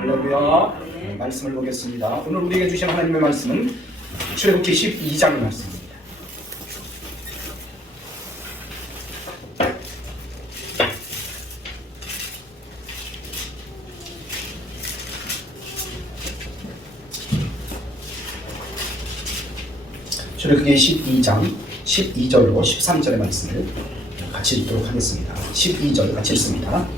할렐루야. 말씀을 보겠습니다. 오늘 우리에게 주신 하나님의 말씀은 출애굽기 12장의 말씀입니다. 출애굽기 12장 12절로 13절의 말씀을 같이 읽도록 하겠습니다. 12절 같이 읽습니다.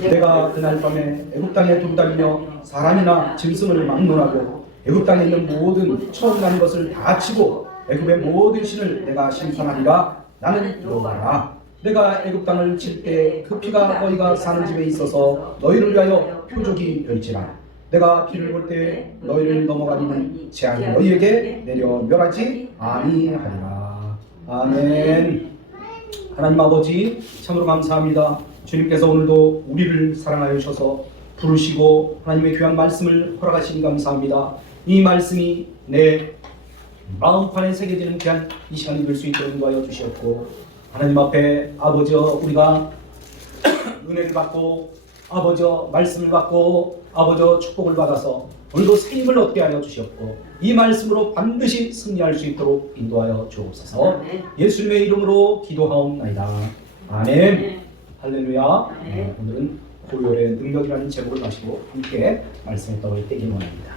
내가 그날 밤에 애굽 땅에 돌다니며 사람이나 짐승을 막론하고 애굽 땅에 있는 모든 처음 난 것을 다 치고 애굽의 모든 신을 내가 심판하리라. 나는 여호와라. 내가 애굽 땅을 칠 때 그 피가 너희가 사는 집에 있어서 너희를 위하여 표적이 될지라. 내가 피를 볼 때 너희를 넘어가리니 재앙이 너희에게 내려 멸하지 아니하리라. 아멘. 하나님 아버지 참으로 감사합니다. 주님께서 오늘도 우리를 사랑하여 주셔서 부르시고 하나님의 귀한 말씀을 허락하시니 감사합니다. 이 말씀이 내 마음판에 새겨지는 귀한 이 시간이 될 수 있도록 인도하여 주시었고, 하나님 앞에 아버지 우리가 은혜를 받고 아버지 말씀을 받고 아버지 축복을 받아서 오늘도 새 힘을 얻게 하여 주시었고, 이 말씀으로 반드시 승리할 수 있도록 인도하여 주옵소서. 예수님의 이름으로 기도하옵나이다. 아멘. 할렐루야. 오늘은 고열의 능력이라는 제목을 가지고 함께 말씀에 떠올리기 원합니다.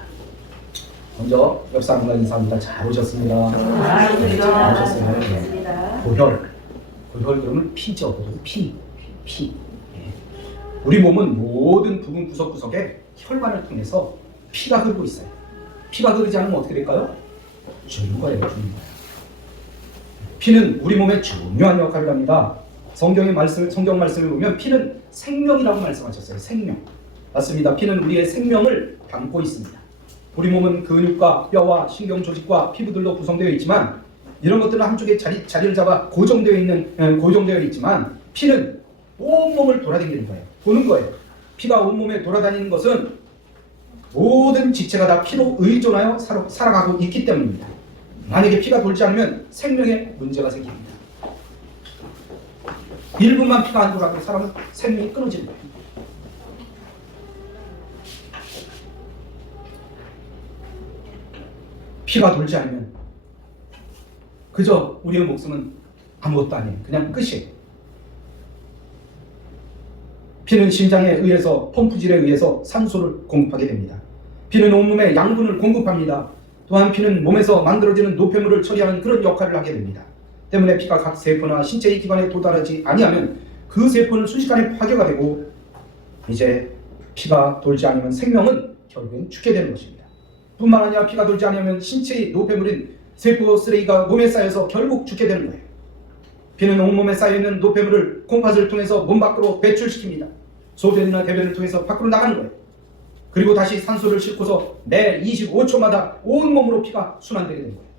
먼저 옆 사람과 인사합니다. 잘 오셨습니다. 잘 오셨어요. 네. 고혈 그러면 피죠. 피. 우리 몸은 모든 부분 구석구석에 혈관을 통해서 피가 흐르고 있어요. 피가 흐르지 않으면 어떻게 될까요? 죽는 거예요. 피는 우리 몸에 중요한 역할을 합니다. 성경 말씀을 보면 피는 생명이라고 말씀하셨어요. 생명. 맞습니다. 피는 우리의 생명을 담고 있습니다. 우리 몸은 근육과 뼈와 신경 조직과 피부들로 구성되어 있지만, 이런 것들은 한쪽에 자리를 잡아 고정되어 있지만, 피는 온몸을 돌아다니는 거예요. 도는 거예요. 피가 온몸에 돌아다니는 것은 모든 지체가 다 피로 의존하여 살아가고 있기 때문입니다. 만약에 피가 돌지 않으면 생명에 문제가 생깁니다. 1분만 피가 안 돌아가면 사람은 생명이 끊어지는 거예요. 피가 돌지 않으면 그저 우리의 목숨은 아무것도 아니에요. 그냥 끝이에요. 피는 심장에 의해서 펌프질에 의해서 산소를 공급하게 됩니다. 피는 온몸에 양분을 공급합니다. 또한 피는 몸에서 만들어지는 노폐물을 처리하는 그런 역할을 하게 됩니다. 때문에 피가 각 세포나 신체의 기관에 도달하지 아니하면 그 세포는 순식간에 파괴가 되고, 이제 피가 돌지 않으면 생명은 결국엔 죽게 되는 것입니다. 뿐만 아니라 피가 돌지 않으면 신체의 노폐물인 세포 쓰레기가 몸에 쌓여서 결국 죽게 되는 거예요. 피는 온몸에 쌓여있는 노폐물을 콩팥을 통해서 몸 밖으로 배출시킵니다. 소변이나 대변을 통해서 밖으로 나가는 거예요. 그리고 다시 산소를 싣고서 매 25초마다 온몸으로 피가 순환되게 되는 거예요.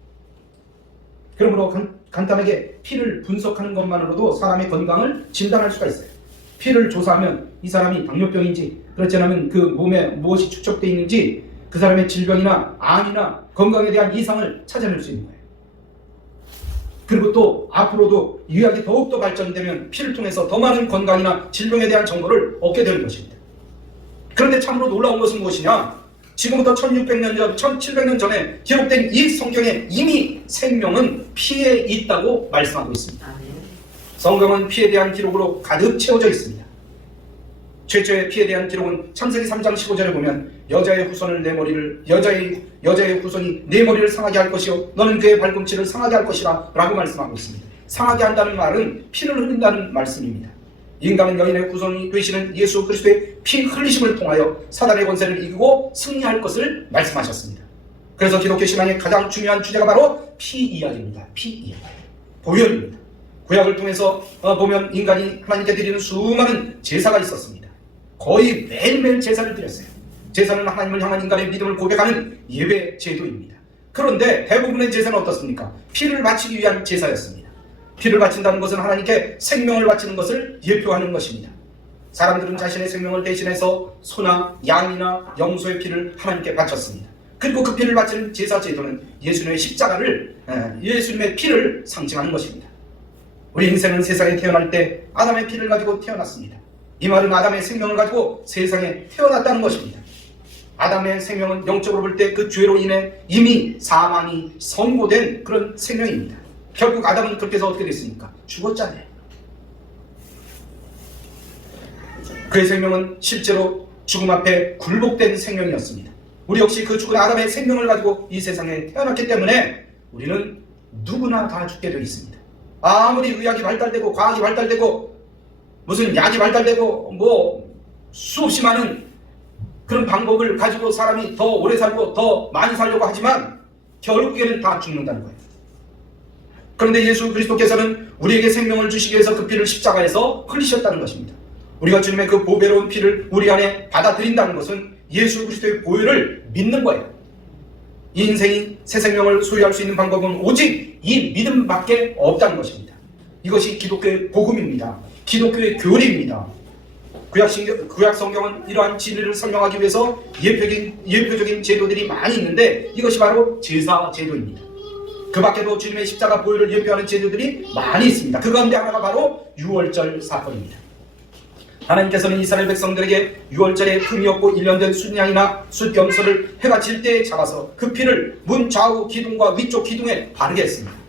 그러므로 간단하게 피를 분석하는 것만으로도 사람의 건강을 진단할 수가 있어요. 피를 조사하면 이 사람이 당뇨병인지, 그렇지 않으면 그 몸에 무엇이 축적되어 있는지, 그 사람의 질병이나 암이나 건강에 대한 이상을 찾아낼 수 있는 거예요. 그리고 또 앞으로도 의학이 더욱더 발전되면 피를 통해서 더 많은 건강이나 질병에 대한 정보를 얻게 되는 것입니다. 그런데 참으로 놀라운 것은 무엇이냐? 지금부터 1600년 전, 1700년 전에 기록된 이 성경에 이미 생명은 피에 있다고 말씀하고 있습니다. 성경은 피에 대한 기록으로 가득 채워져 있습니다. 최초의 피에 대한 기록은 창세기 3장 15절에 보면 여자의 후손이 내 머리를 상하게 할 것이요 너는 그의 발꿈치를 상하게 할 것이라 라고 말씀하고 있습니다. 상하게 한다는 말은 피를 흘린다는 말씀입니다. 인간은 여인의 후손이 되시는 예수 그리스도의 피 흘리심을 통하여 사단의 권세를 이기고 승리할 것을 말씀하셨습니다. 그래서 기독교 신앙의 가장 중요한 주제가 바로 피 이야기입니다. 피 이야기, 보혈입니다. 구약을 통해서 보면 인간이 하나님께 드리는 수많은 제사가 있었습니다. 거의 매일매일 제사를 드렸어요. 제사는 하나님을 향한 인간의 믿음을 고백하는 예배 제도입니다. 그런데 대부분의 제사는 어떻습니까? 피를 바치기 위한 제사였습니다. 피를 바친다는 것은 하나님께 생명을 바치는 것을 예표하는 것입니다. 사람들은 자신의 생명을 대신해서 소나 양이나 염소의 피를 하나님께 바쳤습니다. 그리고 그 피를 바치는 제사 제도는 예수님의 예수님의 피를 상징하는 것입니다. 우리 인생은 세상에 태어날 때 아담의 피를 가지고 태어났습니다. 이 말은 아담의 생명을 가지고 세상에 태어났다는 것입니다. 아담의 생명은 영적으로 볼 때 그 죄로 인해 이미 사망이 선고된 그런 생명입니다. 결국 아담은 그렇게 해서 어떻게 됐습니까? 죽었잖아요. 그의 생명은 실제로 죽음 앞에 굴복된 생명이었습니다. 우리 역시 그 죽은 아담의 생명을 가지고 이 세상에 태어났기 때문에 우리는 누구나 다 죽게 되어 있습니다. 아무리 의학이 발달되고 과학이 발달되고 무슨 약이 발달되고 뭐 수없이 많은 그런 방법을 가지고 사람이 더 오래 살고 더 많이 살려고 하지만 결국에는 다 죽는다는 거예요. 그런데 예수 그리스도께서는 우리에게 생명을 주시기 위해서 그 피를 십자가에서 흘리셨다는 것입니다. 우리가 주님의 그 보배로운 피를 우리 안에 받아들인다는 것은 예수 그리스도의 보혈을 믿는 거예요. 이 인생이 새 생명을 소유할 수 있는 방법은 오직 이 믿음밖에 없다는 것입니다. 이것이 기독교의 복음입니다. 기독교의 교리입니다. 구약 성경은 이러한 진리를 설명하기 위해서 예표적인 제도들이 많이 있는데 이것이 바로 제사 제도입니다. 그 밖에도 주님의 십자가 보혈을 예표하는 제도들이 많이 있습니다. 그 가운데 하나가 바로 유월절 사건입니다. 하나님께서는 이스라엘 백성들에게 유월절에 흠이 없고 1년 된 순양이나 숫염소를 해가 질 때에 잡아서 그 피를 문 좌우 기둥과 위쪽 기둥에 바르게 했습니다.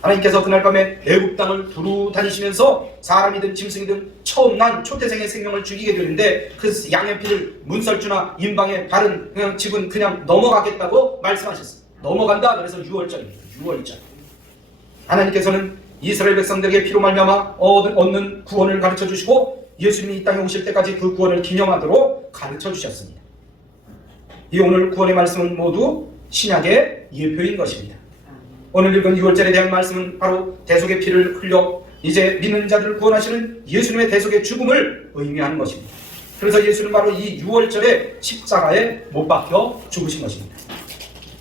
하나님께서 그날 밤에 애굽 땅을 두루 다니시면서 사람이든 짐승이든 처음 난 초태생의 생명을 죽이게 되는데 그 양의 피를 문설주나 임방에 바른 집은 그냥 넘어가겠다고 말씀하셨어요. 넘어간다. 그래서 유월절입니다. 유월절. 하나님께서는 이스라엘 백성들에게 피로 말미암아 얻는 구원을 가르쳐 주시고 예수님이 이 땅에 오실 때까지 그 구원을 기념하도록 가르쳐 주셨습니다. 이 오늘 구원의 말씀은 모두 신약의 예표인 것입니다. 오늘 읽은 유월절에 대한 말씀은 바로 대속의 피를 흘려 이제 믿는 자들을 구원하시는 예수님의 대속의 죽음을 의미하는 것입니다. 그래서 예수는 바로 이 유월절에 십자가에 못 박혀 죽으신 것입니다.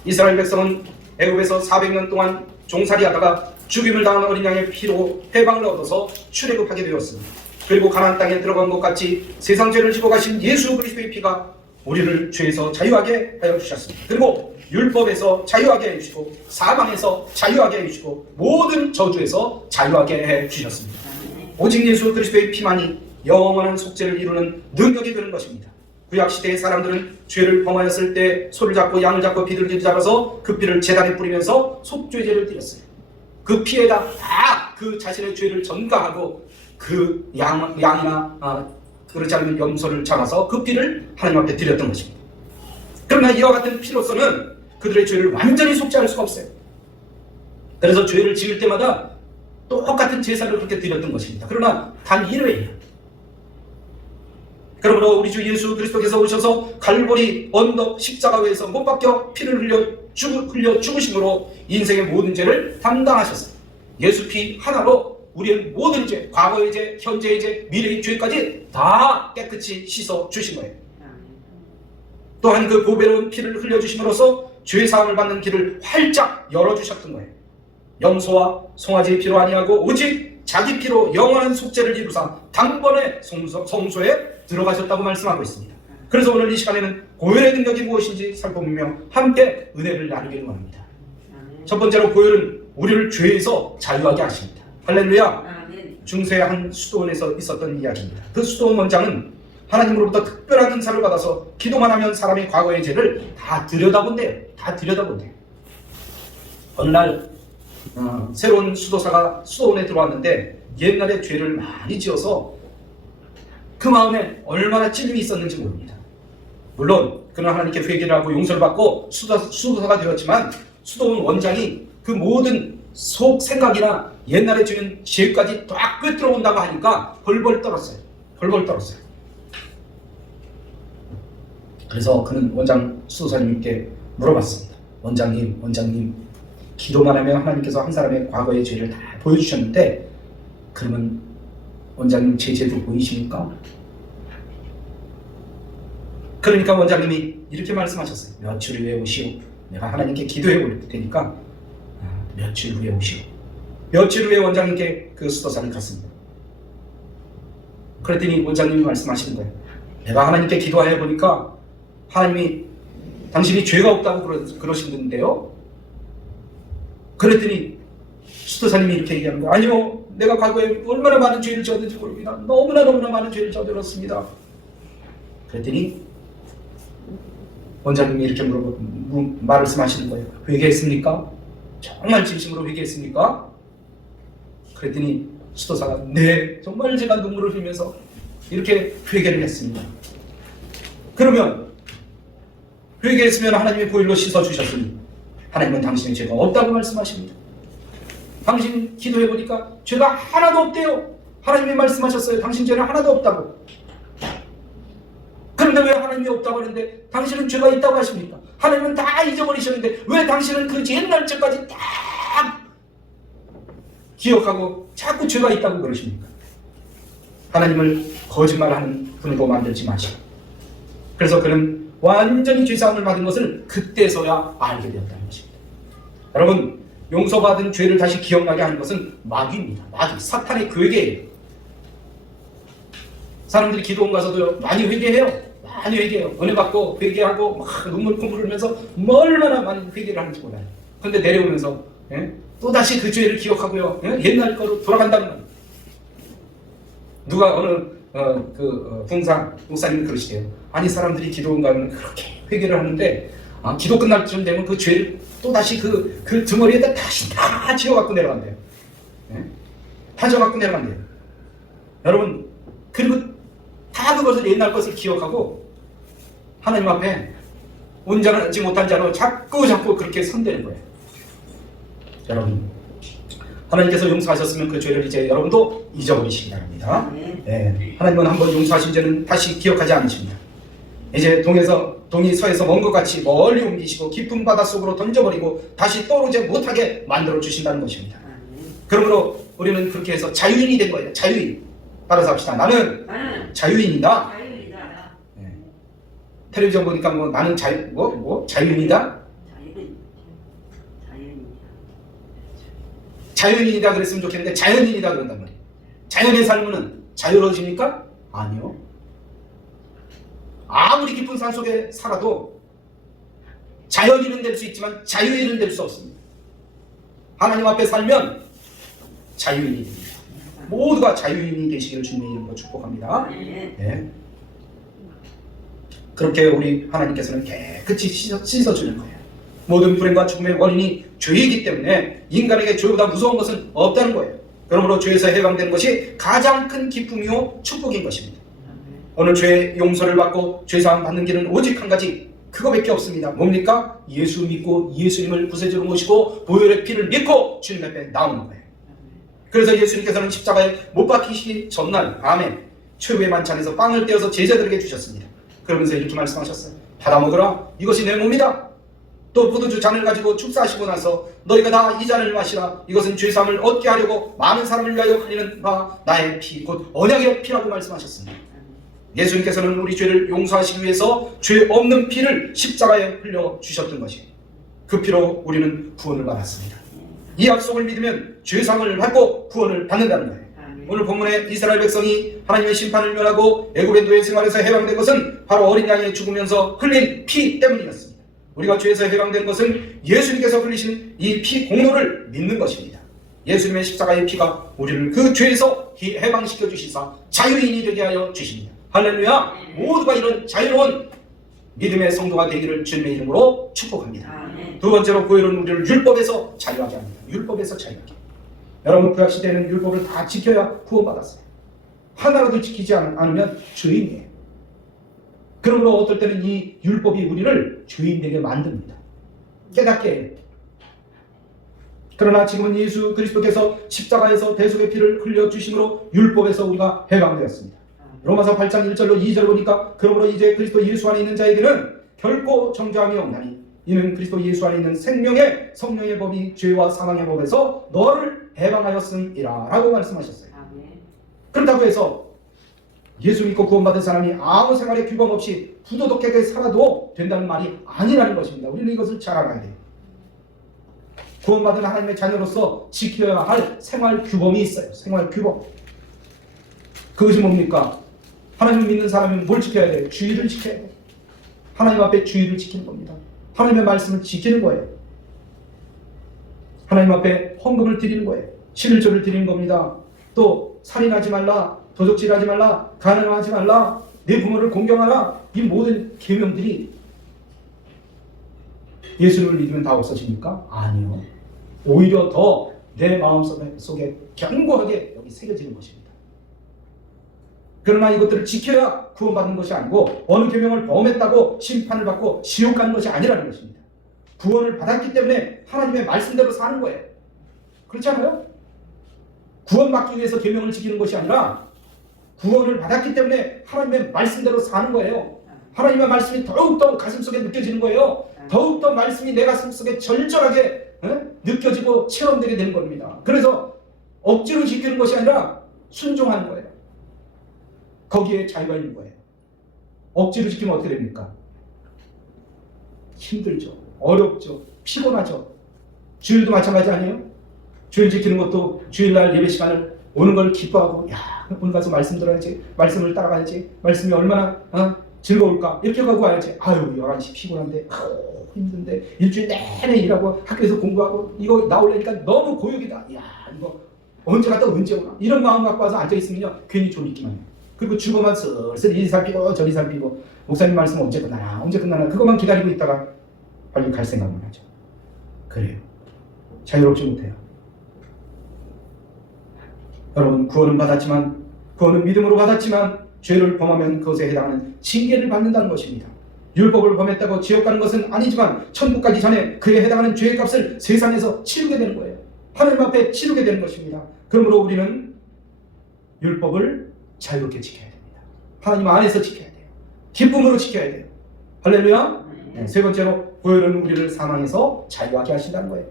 이스라엘 백성은 애굽에서 400년 동안 종살이하다가 죽임을 당한 어린 양의 피로 해방을 얻어서 출애굽하게 되었습니다. 그리고 가나안 땅에 들어간 것 같이 세상 죄를 지고 가신 예수 그리스도의 피가 우리를 죄에서 자유하게 하여 주셨습니다. 그리고 율법에서 자유하게 해주시고 사망에서 자유하게 해주시고 모든 저주에서 자유하게 해주셨습니다. 오직 예수 그리스도의 피만이 영원한 속죄를 이루는 능력이 되는 것입니다. 구약시대의 사람들은 죄를 범하였을 때 소를 잡고 양을 잡고 비둘기를 잡아서 그 피를 제단에 뿌리면서 속죄제를 드렸어요. 그 피에다 다 그 자신의 죄를 전가하고 그 양이나 그렇지 않으면 염소를 잡아서 그 피를 하나님 앞에 드렸던 것입니다. 그러나 이와 같은 피로서는 그들의 죄를 완전히 속죄할 수가 없어요. 그래서 죄를 지을 때마다 똑같은 제사를 그렇게 드렸던 것입니다. 그러나 단 1회예요. 그러므로 우리 주 예수 그리스도께서 오셔서 갈보리 언덕 십자가에서 못 박혀 피를 흘려 죽으심으로 인생의 모든 죄를 담당하셨어요. 예수 피 하나로 우리의 모든 죄, 과거의 죄, 현재의 죄, 미래의 죄까지 다 깨끗이 씻어 주신 거예요. 또한 그 보배로운 피를 흘려주심으로써 죄사함을 받는 길을 활짝 열어주셨던 거예요. 염소와 송아지의 피로 아니하고 오직 자기 피로 영원한 속죄를 이루사 단번에 성소에 들어가셨다고 말씀하고 있습니다. 그래서 오늘 이 시간에는 보혈의 능력이 무엇인지 살펴보며 함께 은혜를 나누기를 원합니다. 첫 번째로 보혈은 우리를 죄에서 자유하게 하십니다. 할렐루야. 중세 한 수도원에서 있었던 이야기입니다. 그 수도원 원장은 하나님으로부터 특별한 은사를 받아서 기도만 하면 사람의 과거의 죄를 다 들여다본대요. 다 들여다본대요. 어느 날 새로운 수도사가 수도원에 들어왔는데 옛날에 죄를 많이 지어서 그 마음에 얼마나 찔림이 있었는지 모릅니다. 물론 그는 하나님께 회개를 하고 용서를 받고 수도사가 되었지만 수도원 원장이 그 모든 속 생각이나 옛날에 지은 죄까지 다 꿰뚫어 본다고 하니까 벌벌 떨었어요. 벌벌 떨었어요. 그래서 그는 원장 수도사님께 물어봤습니다. 원장님, 기도만 하면 하나님께서 한 사람의 과거의 죄를 다 보여주셨는데 그러면 원장님 제 죄도 보이십니까? 그러니까 원장님이 이렇게 말씀하셨어요. 며칠 후에 오시오. 내가 하나님께 기도해 볼 테니까 며칠 후에 오시오. 며칠 후에 원장님께 그 수도사를 갔습니다. 그랬더니 원장님이 말씀하시는 거예요. 내가 하나님께 기도해 보니까 하나님이 당신이 죄가 없다고 그러시는데요. 그랬더니 수도사님이 이렇게 얘기하는 거예요. 아니요, 내가 과거에 얼마나 많은 죄를 저질렀는지 모릅니다. 너무나 많은 죄를 저질렀습니다. 그랬더니 원장님이 이렇게 말씀하시는 거예요. 회개했습니까? 정말 진심으로 회개했습니까? 그랬더니 수도사가 네, 정말 제가 눈물을 흘리면서 이렇게 회개를 했습니다. 그러면 회개했으면 하나님이 보일로 씻어주셨으니 하나님은 당신의 죄가 없다고 말씀하십니다. 당신 기도해보니까 죄가 하나도 없대요. 하나님이 말씀하셨어요. 당신 죄는 하나도 없다고. 그런데 왜 하나님이 없다고 하는데 당신은 죄가 있다고 하십니까? 하나님은 다 잊어버리셨는데 왜 당신은 그 옛날 죄까지 딱 기억하고 자꾸 죄가 있다고 그러십니까? 하나님을 거짓말하는 분으로 만들지 마시고, 그래서 그는 완전히 죄사함을 받은 것을 그때서야 알게 되었다는 것입니다. 여러분, 용서받은 죄를 다시 기억나게 하는 것은 마귀입니다. 마귀, 사탄의 괴계예요. 사람들이 기도원 가서도 많이 회개해요. 많이 회개해요. 은혜 받고 회개하고 막 눈물 콧물 흘리면서 얼마나 많이 회개를 하는지 몰라요. 그런데 내려오면서 또다시 그 죄를 기억하고요. 옛날 거로 돌아간다는 거예요. 누가 어느 봉사 목사님이 그러시대요. 아니, 사람들이 기도원 가면 그렇게 회개를 하는데 기도 끝날 쯤 되면 그 죄를 또다시 그 등어리에다 다시 다 지어갖고 내려간대요. 다 지어갖고 내려간대요. 여러분, 그리고 다 그것을 옛날 것을 기억하고 하나님 앞에 온전하지 못한 자로 자꾸 그렇게 선대는 거예요. 여러분, 하나님께서 용서하셨으면 그 죄를 이제 여러분도 잊어버리시기 바랍니다. 네. 하나님은 한번 용서하신 죄는 다시 기억하지 않으십니다. 이제 동이 서에서 먼 것 같이 멀리 옮기시고 깊은 바닷속으로 던져버리고 다시 떠오르지 못하게 만들어 주신다는 것입니다. 그러므로 우리는 그렇게 해서 자유인이 된 거예요. 자유인. 따라서 합시다. 나는 자유인이다. 네. 텔레비전 보니까 나는 자유인이다. 자연인이다 그랬으면 좋겠는데 자연인이다 그런단 말이에요. 자연의 삶은 자유로워집니까? 아니요. 아무리 깊은 산 속에 살아도 자연인은 될 수 있지만 자유인은 될 수 없습니다. 하나님 앞에 살면 자유인이 됩니다. 모두가 자유인이 되시기를 주님의 이름으로 축복합니다. 네. 그렇게 우리 하나님께서는 깨끗이 씻어주는 거예요. 모든 불행과 죽음의 원인이 죄이기 때문에 인간에게 죄보다 무서운 것은 없다는 거예요. 그러므로 죄에서 해방되는 것이 가장 큰 기쁨이요 축복인 것입니다. 오늘 죄 용서를 받고 죄사함 받는 길은 오직 한 가지, 그거밖에 없습니다. 뭡니까? 예수 믿고 예수님을 구세주로 모시고 보혈의 피를 믿고 주님 앞에 나오는 거예요. 그래서 예수님께서는 십자가에 못 박히시기 전날 밤에 최후의 만찬에서 빵을 떼어서 제자들에게 주셨습니다. 그러면서 이렇게 말씀하셨어요. 받아 먹으라, 이것이 내 몸이다. 또 포도주 잔을 가지고 축사하시고 나서 너희가 다 이 잔을 마시라, 이것은 죄사함을 얻게 하려고 많은 사람을 위하여 흘리는 바 나의 피, 곧 언약의 피라고 말씀하셨습니다. 예수님께서는 우리 죄를 용서하시기 위해서 죄 없는 피를 십자가에 흘려주셨던 것이, 그 피로 우리는 구원을 받았습니다. 이 약속을 믿으면 죄사함을 받고 구원을 받는다는 거예요. 오늘 본문에 이스라엘 백성이 하나님의 심판을 면하고 애굽의 노예 생활에서 해방된 것은 바로 어린 양이 죽으면서 흘린 피 때문이었습니다. 우리가 죄에서 해방된 것은 예수님께서 흘리신 이 피 공로를 믿는 것입니다. 예수님의 십자가의 피가 우리를 그 죄에서 해방시켜 주시사 자유인이 되게 하여 주십니다. 할렐루야. 모두가 이런 자유로운 믿음의 성도가 되기를 주님의 이름으로 축복합니다. 두 번째로 구별은 우리를 율법에서 자유하게 합니다. 율법에서 자유하게. 여러분, 구약시대에는 율법을 다 지켜야 구원받았어요. 하나라도 지키지 않으면 죄인이에요. 그러므로 어떨 때는 이 율법이 우리를 죄인되게 만듭니다. 깨닫게 해요. 그러나 지금은 예수 그리스도께서 십자가에서 대속의 피를 흘려주심으로 율법에서 우리가 해방되었습니다. 로마서 8장 1절로 2절 보니까 그러므로 이제 그리스도 예수 안에 있는 자에게는 결코 정죄함이 없나니 이는 그리스도 예수 안에 있는 생명의 성령의 법이 죄와 사망의 법에서 너를 해방하였음이라 라고 말씀하셨어요. 그렇다고 해서 예수 믿고 구원받은 사람이 아무 생활에 규범 없이 부도덕하게 살아도 된다는 말이 아니라는 것입니다. 우리는 이것을 잘 알아야 돼요. 구원받은 하나님의 자녀로서 지켜야 할 생활 규범이 있어요. 생활 규범. 그것이 뭡니까? 하나님을 믿는 사람은 뭘 지켜야 돼요? 주의를 지켜야 돼요. 하나님 앞에 주의를 지키는 겁니다. 하나님의 말씀을 지키는 거예요. 하나님 앞에 헌금을 드리는 거예요. 11조를 드리는 겁니다. 또 살인하지 말라, 도적질하지 말라, 가늠하지 말라, 내 부모를 공경하라, 이 모든 계명들이 예수를 믿으면 다 없어집니까? 아니요. 오히려 더 내 마음속에 견고하게 여기 새겨지는 것입니다. 그러나 이것들을 지켜야 구원받는 것이 아니고 어느 계명을 범했다고 심판을 받고 지옥 가는 것이 아니라는 것입니다. 구원을 받았기 때문에 하나님의 말씀대로 사는 거예요. 그렇지 않아요? 구원받기 위해서 계명을 지키는 것이 아니라 구원을 받았기 때문에 하나님의 말씀대로 사는 거예요. 하나님의 말씀이 더욱더 가슴속에 느껴지는 거예요. 더욱더 말씀이 내 가슴속에 절절하게 느껴지고 체험되게 되는 겁니다. 그래서 억지로 지키는 것이 아니라 순종하는 거예요. 거기에 자유가 있는 거예요. 억지로 지키면 어떻게 됩니까? 힘들죠. 어렵죠. 피곤하죠. 주일도 마찬가지 아니에요? 주일 지키는 것도 주일날 예배 시간을 오는 걸 기뻐하고, 야, 오늘 가서 말씀 들어야지, 말씀을 따라가야지, 말씀이 얼마나 즐거울까, 이렇게 가고 와야지. 아유, 11시 피곤한데, 힘든데, 일주일 내내 일하고 학교에서 공부하고 이거 나오려니까 너무 고역이다. 야, 이거 언제 갔다 언제 오나, 이런 마음 갖고 와서 앉아있으면요 괜히 졸리기만 해요. 그리고 주고만 슬슬 이리 살피고 저리 살피고, 목사님 말씀 언제 끝나나 그것만 기다리고 있다가 빨리 갈 생각만 하죠. 그래요. 자유롭지 못해요. 여러분, 구원은 믿음으로 받았지만 죄를 범하면 그것에 해당하는 징계를 받는다는 것입니다. 율법을 범했다고 지옥 가는 것은 아니지만 천국 가기 전에 그에 해당하는 죄의 값을 세상에서 치르게 되는 거예요. 하나님 앞에 치르게 되는 것입니다. 그러므로 우리는 율법을 자유롭게 지켜야 됩니다. 하나님 안에서 지켜야 돼요. 기쁨으로 지켜야 돼요. 할렐루야. 네, 세 번째로 보혈은 우리를 사망에서 자유하게 하신다는 거예요.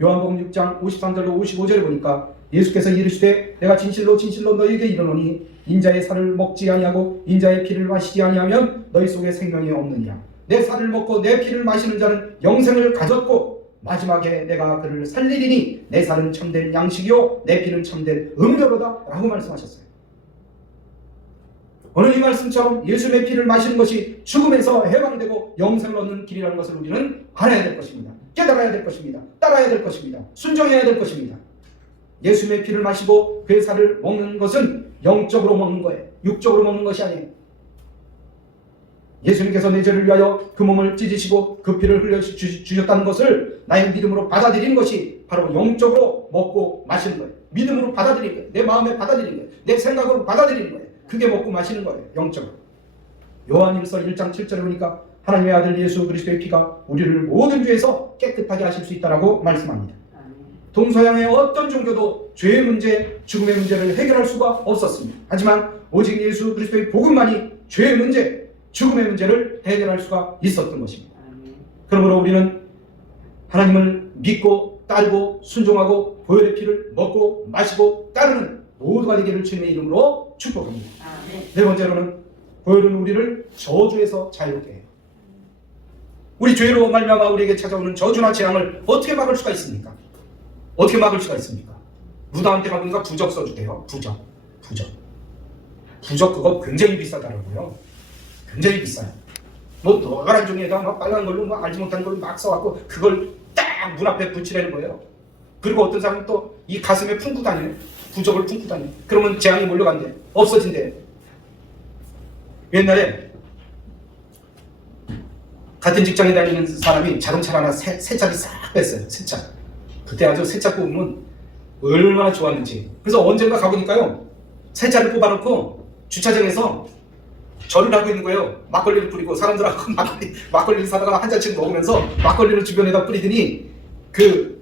요한복음 6장 53절로 55절에 보니까 예수께서 이르시되 내가 진실로 너희에게 이르노니 인자의 살을 먹지 아니하고 인자의 피를 마시지 아니하면 너희 속에 생명이 없느니라. 내 살을 먹고 내 피를 마시는 자는 영생을 가졌고 마지막에 내가 그를 살리리니 내 살은 참된 양식이요 내 피는 참된 음료로다 라고 말씀하셨어요. 오늘 이 말씀처럼 예수의 피를 마시는 것이 죽음에서 해방되고 영생을 얻는 길이라는 것을 우리는 알아야 될 것입니다. 깨달아야 될 것입니다. 따라야 될 것입니다. 순종해야 될 것입니다. 예수의 피를 마시고 그의 살을 먹는 것은 영적으로 먹는 거예요. 육적으로 먹는 것이 아니에요. 예수님께서 내 죄를 위하여 그 몸을 찢으시고 그 피를 흘려 주셨다는 것을 나의 믿음으로 받아들이는 것이 바로 영적으로 먹고 마시는 거예요. 믿음으로 받아들이는 거예요. 내 마음에 받아들이는 거예요. 내 생각으로 받아들이는 거예요. 그게 먹고 마시는 거예요. 영적으로. 요한일서 1장 7절에 보니까 하나님의 아들 예수 그리스도의 피가 우리를 모든 죄에서 깨끗하게 하실 수 있다라고 말씀합니다. 동서양의 어떤 종교도 죄의 문제, 죽음의 문제를 해결할 수가 없었습니다. 하지만 오직 예수 그리스도의 복음만이 죄의 문제, 죽음의 문제를 해결할 수가 있었던 것입니다. 그러므로 우리는 하나님을 믿고 따르고 순종하고 보혈의 피를 먹고 마시고 따르는 모두가 되기를 주님의 이름으로 축복합니다. 네 번째로는 보혈은 우리를 저주에서 자유롭게 해요. 우리 죄로 말미암아 우리에게 찾아오는 저주나 재앙을 어떻게 막을 수가 있습니까? 어떻게 막을 수가 있습니까? 무당한테 가보니까 부적 써주대요. 부적 그거 굉장히 비싸더라고요. 굉장히 비싸요. 뭐 노란 종이에다 막 빨간 걸로 막 알지 못한 걸로 막 써갖고 그걸 딱 문 앞에 붙이라는 거예요. 그리고 어떤 사람은 또 이 가슴에 품고 다녀요. 부적을 품고 다녀요. 그러면 재앙이 몰려간대. 없어진대. 옛날에 같은 직장에 다니는 사람이 자동차를 하나 새 차를 싹 뺐어요. 새 차. 그때 아주 새 차 뽑으면 얼마나 좋았는지. 그래서 언젠가 가보니까요, 새 차를 뽑아놓고 주차장에서 절을 하고 있는 거예요. 막걸리를 뿌리고 사람들하고 막걸리를 사다가 한 잔씩 먹으면서 막걸리를 주변에다 뿌리더니 그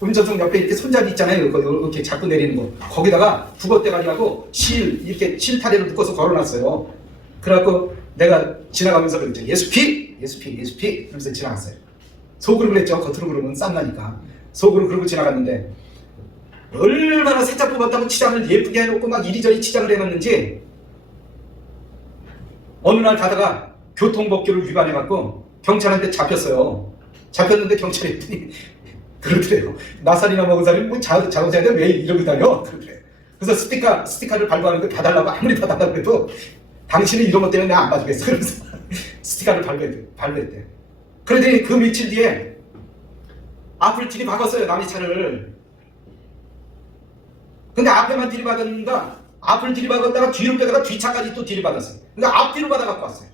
운전석 옆에 이렇게 손잡이 있잖아요. 이렇게 잡고 내리는 거. 거기다가 북어대가리하고 이렇게 실타래를 묶어서 걸어놨어요. 그래갖고 내가 지나가면서 그랬죠. 예수피! 하면서 지나갔어요. 속으로 그랬죠. 겉으로 그러면 쌈나니까. 속으로 그러고 지나갔는데 얼마나 새 차 뽑았다고 치장을 예쁘게 해놓고 막 이리저리 치장을 해놨는지 어느 날 가다가 교통법규를 위반해갖고 경찰한테 잡혔어요. 잡혔는데 경찰이 그러더래요. 나살이나 먹은 사람이 뭐 자동차인데 왜 이러고 다녀? 그러더래요. 그래서 스티커를 발부하는데 봐달라고 아무리 봐달라고 해도 당신은 이런 것 때문에 내가 안 봐주겠어. 그러면서 스티커를 발부했대요. 그러더니 그 며칠 뒤에 앞을 들이박았어요. 남의 차를. 근데 앞에만 들이박았는가 앞을 들이박았다가 뒤로 빼다가 뒷차까지 또 들이박았어요. 그러니까 앞뒤로 받아갖고 왔어요.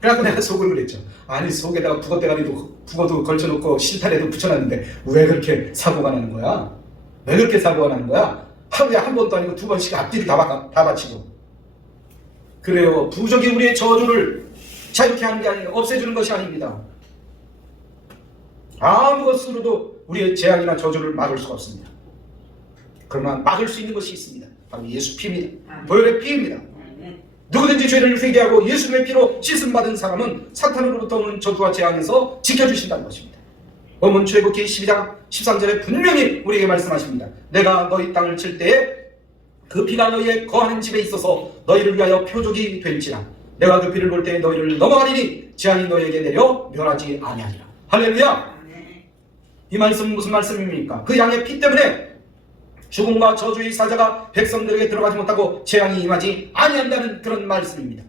그래갖고 내가 속으로 그랬죠. 아니 속에다가 북어도 걸쳐놓고 실타래도 붙여놨는데 왜 그렇게 사고가 나는 거야? 왜 그렇게 사고가 나는 거야? 하루에 한 번도 아니고 2번씩 앞뒤를 다 바치고. 그래요. 부족이 우리의 저주를 자유케 하는 게 아니에요. 없애주는 것이 아닙니다. 아무 것으로도 우리의 재앙이나 저주를 막을 수가 없습니다. 그러나 막을 수 있는 것이 있습니다. 바로 예수 피입니다. 보혈의 피입니다. 누구든지 죄를 회개하고 예수님의 피로 씻음받은 사람은 사탄으로부터 오는 저주와 재앙에서 지켜주신다는 것입니다. 본문 출애굽기 12장 13절에 분명히 우리에게 말씀하십니다. 내가 너희 땅을 칠 때에 그 피가 너희의 거하는 집에 있어서 너희를 위하여 표적이 될지라. 내가 그 피를 볼 때에 너희를 넘어가리니 재앙이 너희에게 내려 멸하지 아니하리라. 할렐루야. 이 말씀은 무슨 말씀입니까? 그 양의 피 때문에 죽음과 저주의 사자가 백성들에게 들어가지 못하고 재앙이 임하지 아니한다는 그런 말씀입니다.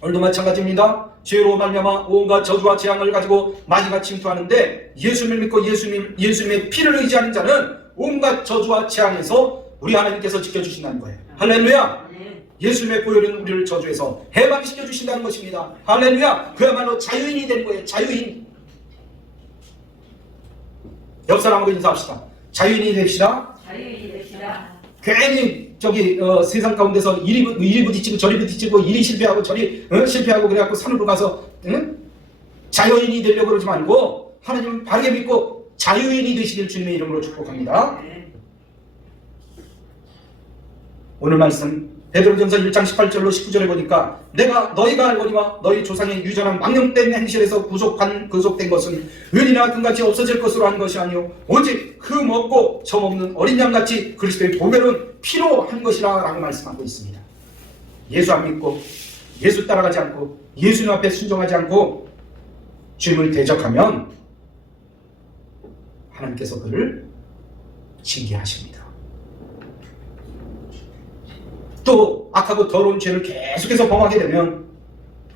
오늘도 마찬가지입니다. 죄로 말미암아 온갖 저주와 재앙을 가지고 마귀가 침투하는데 예수님을 믿고 예수님의 피를 의지하는 자는 온갖 저주와 재앙에서 우리 하나님께서 지켜주신다는 거예요. 할렐루야. 예수님의 보혈은 우리를 저주에서 해방시켜 주신다는 것입니다. 할렐루야. 그야말로 자유인이 되는 거예요. 자유인. 옆 사람하고 인사합시다. 자유인이 됩시다. 자유인이 됩시다. 괜히 세상 가운데서 이리 부딪히고 저리 부딪히고 이리 실패하고 저리 실패하고 그래갖고 산으로 가서 자유인이 되려고 그러지 말고 하나님을 바르게 믿고 자유인이 되시길 주님의 이름으로 축복합니다. 오늘 말씀 베드로전서 1장 18절로 19절에 보니까 내가 너희가 알거니와 너희 조상의 유전한 망령된 행실에서 구속된 것은 은이나 금같이 없어질 것으로 한 것이 아니요 오직 그 먹고 점없는 어린 양같이 그리스도의 보배로운 피로 한 것이라 라고 말씀하고 있습니다. 예수 안 믿고 예수 따라가지 않고 예수님 앞에 순종하지 않고 주님을 대적하면 하나님께서 그를 징계하십니다. 또 악하고 더러운 죄를 계속해서 범하게 되면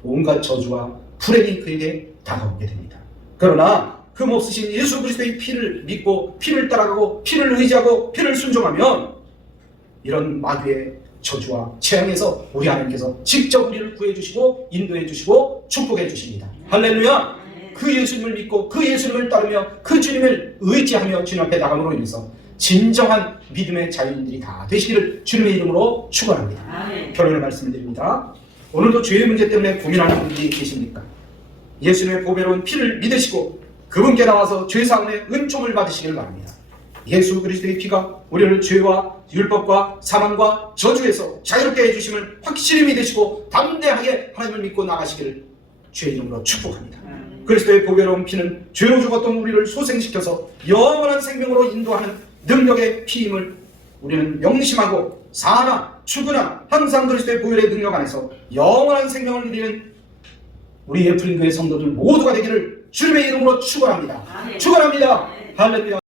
온갖 저주와 불행이 그에게 다가오게 됩니다. 그러나 흠없으신 예수 그리스도의 피를 믿고 피를 따라가고 피를 의지하고 피를 순종하면 이런 마귀의 저주와 재앙에서 우리 하나님께서 직접 우리를 구해주시고 인도해주시고 축복해주십니다. 할렐루야. 그 예수님을 믿고 그 예수님을 따르며 그 주님을 의지하며 주님 앞에 나감으로 인해서 진정한 믿음의 자유인들이 다 되시기를 주님의 이름으로 축원합니다. 결론을 말씀드립니다. 오늘도 죄의 문제 때문에 고민하는 분들이 계십니까? 예수님의 보배로운 피를 믿으시고 그분께 나와서 죄사함의 은총을 받으시길 바랍니다. 예수 그리스도의 피가 우리를 죄와 율법과 사망과 저주에서 자유롭게 해주심을 확실히 믿으시고 담대하게 하나님을 믿고 나가시기를 주의 이름으로 축복합니다. 그리스도의 보배로운 피는 죄로 죽었던 우리를 소생시켜서 영원한 생명으로 인도하는 능력의 피임을 우리는 명심하고 사나 죽으나 항상 그리스도의 보혈의 능력 안에서 영원한 생명을 누리는 우리 예프린교회 성도들 모두가 되기를 주님의 이름으로 축원합니다. 축원합니다. 할렐루야.